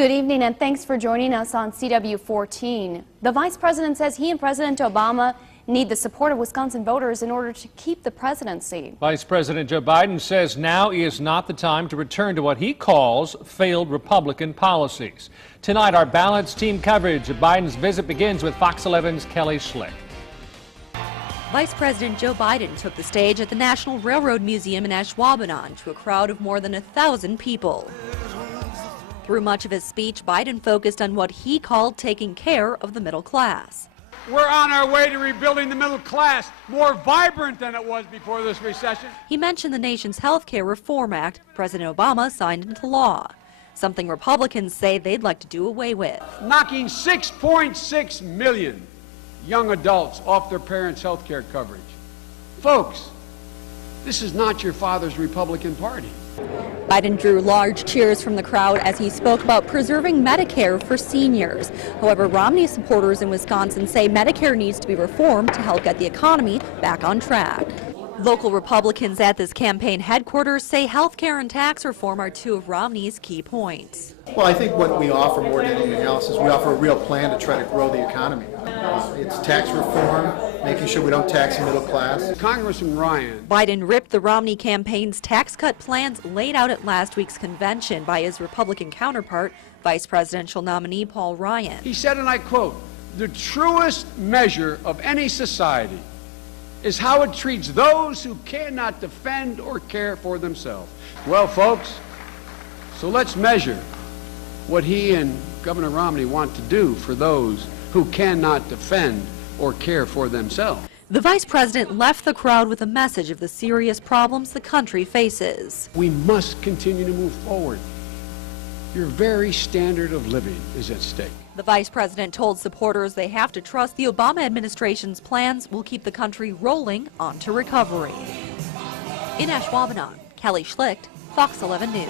Good evening and thanks for joining us on CW14. The Vice President says he and President Obama need the support of Wisconsin voters in order to keep the presidency. Vice President Joe Biden says now is not the time to return to what he calls failed Republican policies. Tonight, our balanced team coverage of Biden's visit begins with Fox 11's Kellys Pkg. Vice President Joe Biden took the stage at the National Railroad Museum in Ashwaubenon to a crowd of more than 1,000 people. Through much of his speech, Biden focused on what he called taking care of the middle class. We're on our way to rebuilding the middle class, more vibrant than it was before this recession. He mentioned the nation's Health Care Reform Act President Obama signed into law, something Republicans say they'd like to do away with. Knocking 6.6 million young adults off their parents' health care coverage. Folks, this is not your father's Republican Party. Biden drew large cheers from the crowd as he spoke about preserving Medicare for seniors. However, Romney supporters in Wisconsin say Medicare needs to be reformed to help get the economy back on track. Local Republicans at this campaign headquarters say health care and tax reform are two of Romney's key points. Well, I think what we offer more than anything else is we offer a real plan to try to grow the economy. It's tax reform, making sure we don't tax the middle class. Congressman Ryan. Biden ripped the Romney campaign's tax cut plans laid out at last week's convention by his Republican counterpart, Vice Presidential nominee Paul Ryan. He said, and I quote, "The truest measure of any society is how it treats those who cannot defend or care for themselves." Well, folks, so let's measure what he and Governor Romney want to do for those who cannot defend or care for themselves. The vice president left the crowd with a message of the serious problems the country faces. We must continue to move forward. Your very standard of living is at stake. The vice president told supporters they have to trust the Obama administration's plans will keep the country rolling on to recovery. In Ashwaubenon, Kellys Pkg, Fox 11 News.